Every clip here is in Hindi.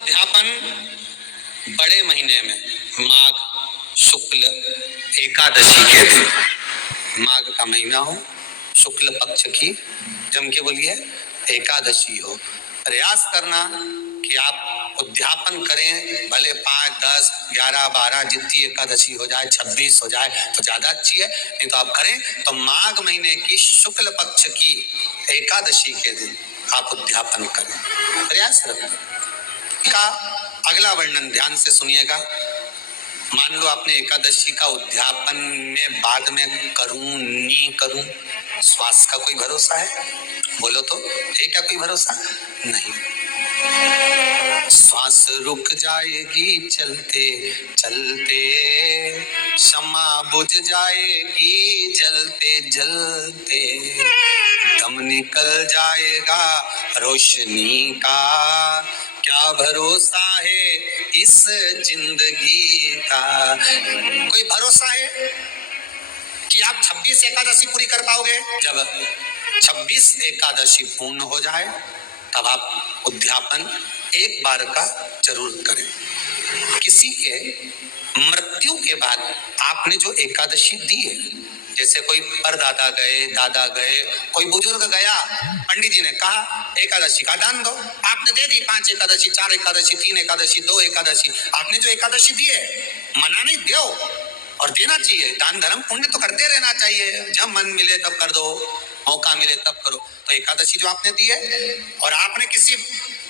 अध्यापन बड़े महीने में माघ शुक्ल एकादशी के दिन, माघ का महीना हो, शुक्ल पक्ष की जम के बोलिए एकादशी हो, प्रयास करना कि आप उद्यापन करें। भले 5, 10, 11, 12 जितनी एकादशी हो जाए, 26 हो जाए तो ज्यादा अच्छी है, नहीं तो आप करें तो माघ महीने की शुक्ल पक्ष की एकादशी के दिन आप उद्यापन करें, प्रयास रखें। का अगला वर्णन ध्यान से सुनिएगा। मान लो आपने एकादशी का उद्यापन में बाद में करूं नहीं करूं, श्वास का कोई भरोसा है? बोलो तो, है क्या कोई भरोसा? नहीं। श्वास रुक जाएगी चलते चलते, क्षमा बुझ जाएगी जलते जलते, दम निकल जाएगा रोशनी का, क्या भरोसा है इस जिंदगी का? कोई भरोसा है कि आप 26 एकादशी पूरी कर पाओगे? जब 26 एकादशी पूर्ण हो जाए तब आप उद्यापन एक बार का जरूर करें। किसी के मृत्यु के बाद आपने जो एकादशी दी है, जैसे कोई परदादा गए, दादा गए, कोई बुजुर्ग गया, पंडित जी ने कहा एकादशी का दान दो, आपने दे दी 5 एकादशी, 4 एकादशी, 3 एकादशी, 2 एकादशी, आपने जो एकादशी दी है, मना नहीं, दो और देना चाहिए। दान धर्म पुण्य तो करते रहना चाहिए, जब मन मिले तब कर दो, मौका मिले तब करो। तो एकादशी जो आपने दी है, और आपने किसी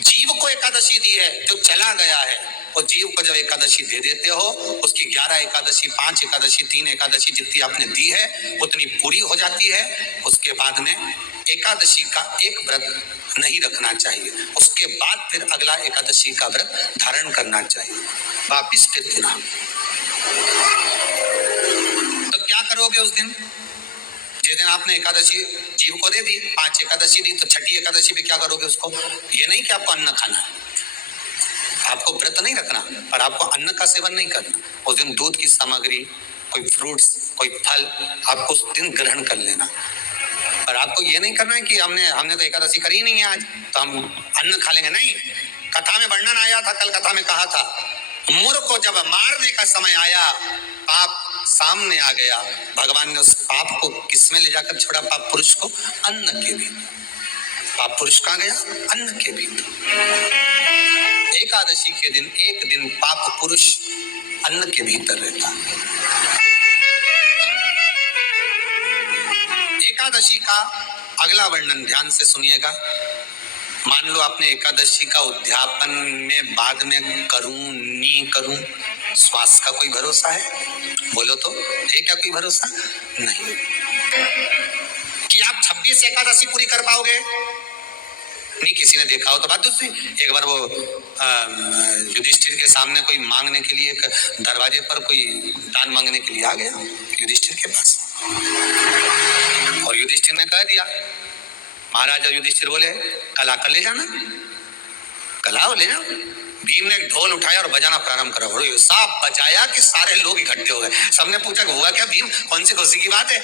जीव को एकादशी दी है जो चला गया है, वो जीव को जब एकादशी दे देते हो, उसकी 11 एकादशी, 5 एकादशी, 3 एकादशी जितनी आपने दी है उतनी पूरी हो जाती है। उसके बाद में एकादशी का एक व्रत नहीं रखना चाहिए, उसके बाद फिर अगला एकादशी का व्रत धारण करना चाहिए। वापिस फिर पुनः तो क्या करोगे उस दिन? जिस दिन आपने एकादशी जीव को दे दी, 5 एकादशी दी, तो छठी एकादशी पे क्या करोगे उसको? ये नहीं कि आपको अन्न खाना, आपको व्रत नहीं रखना, पर आपको अन्न का सेवन नहीं करना। उस दिन दूध की सामग्री, कोई फ्रूट्स, कोई फल आपको उस दिन ग्रहण कर लेना। पर आपको ये नहीं करना है कि हमने तो एकादशी करी नहीं है आज, तो हम अन्न खा लेंगे। नहीं, कथा में वर्णन आया था, कल कथा में कहा था, मुर को जब मारने का समय आया, पाप सामने आ गया, भगवान ने उस पाप को किसमें ले जाकर छोड़ा? पाप पुरुष को अन्न के भीतर। पाप पुरुष कहाँ गया? अन्न के भीतर। एकादशी के दिन एक दिन पाप पुरुष अन्न के भीतर रहता है। एकादशी का अगला वर्णन ध्यान से सुनिएगा। मान लो आपने एकादशी का उद्यापन में बाद में करूं नहीं करूं, श्वास का कोई भरोसा है? बोलो तो, है क्या कोई भरोसा? नहीं। कि आप 26 एकादशी पूरी कर पाओगे? नहीं, किसी ने देखा हो तो बात दूसरी। एक बार वो युधिष्ठिर के सामने कोई मांगने के लिए, एक दरवाजे पर कोई दान मांगने के लिए आ गया युधिष्ठिर के पास, और युधिष्ठिर ने कह दिया, महाराज युधिष्ठिर बोले कल आकर ले जाना, कल आओ ले जाओ। भीम ने एक ढोल उठाया और बजाना प्रारंभ करा, और साफ बजाया कि सारे लोग इकट्ठे हो गए। सबने पूछा हुआ क्या भीम, कौन सी खुशी की बात है,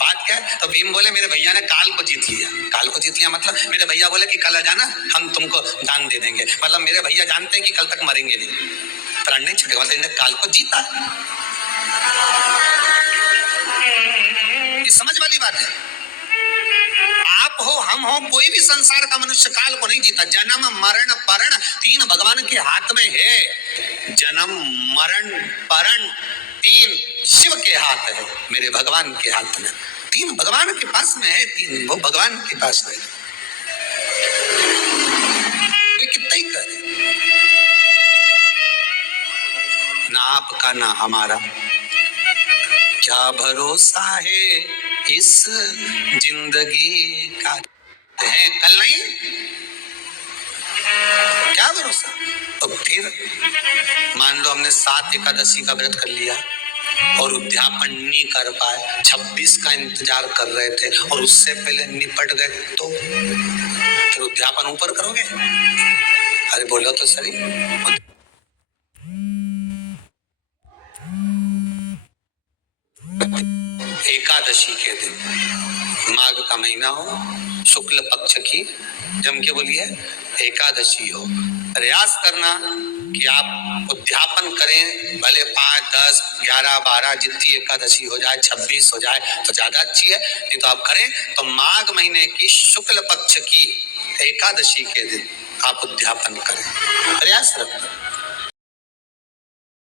बात क्या है? तो भीम बोले मेरे भैया ने काल को जीत लिया। काल को जीत लिया मतलब मेरे भैया बोले कि कल आ जाना, हम तुमको दान दे देंगे। मतलब मेरे भैया जानते हैं कि कल तक मरेंगे नहीं, प्राण नहीं छूटेगा, मतलब इन्हें काल को जीता। ये समझ वाली बात है। आप हो, हम हो, कोई भी संसार का मनुष्य काल को नहीं जीता। जन्म मरण परण तीन भगवान के हाथ में है। जन्म मरण परण तीन शिव के हाथ है, मेरे भगवान के हाथ में। तीन भगवान के पास में है, तीन वो भगवान के पास में। कोई कितना ही करे, ना आपका ना हमारा, क्या भरोसा है इस जिंदगी का? है कल नहीं, क्या भरोसा? तो फिर मान लो हमने 7 एकादशी का व्रत कर लिया और उद्यापन नहीं कर पाए, 26 का इंतजार कर रहे थे और उससे पहले निपट गए, तो फिर उद्यापन ऊपर करोगे? अरे बोलो तो सही। एकादशी के दिन, माघ का महीना हो, शुक्ल पक्ष की जम के बोलिए एकादशी हो, प्रयास करना कि आप उद्यापन करें, भले 5, 10, 11, 12 जितनी एकादशी हो जाए, 26 हो जाए तो ज्यादा अच्छी है, नहीं तो आप करें तो माघ महीने की शुक्ल पक्ष की एकादशी के दिन आप उद्यापन करें, प्रयास रखें।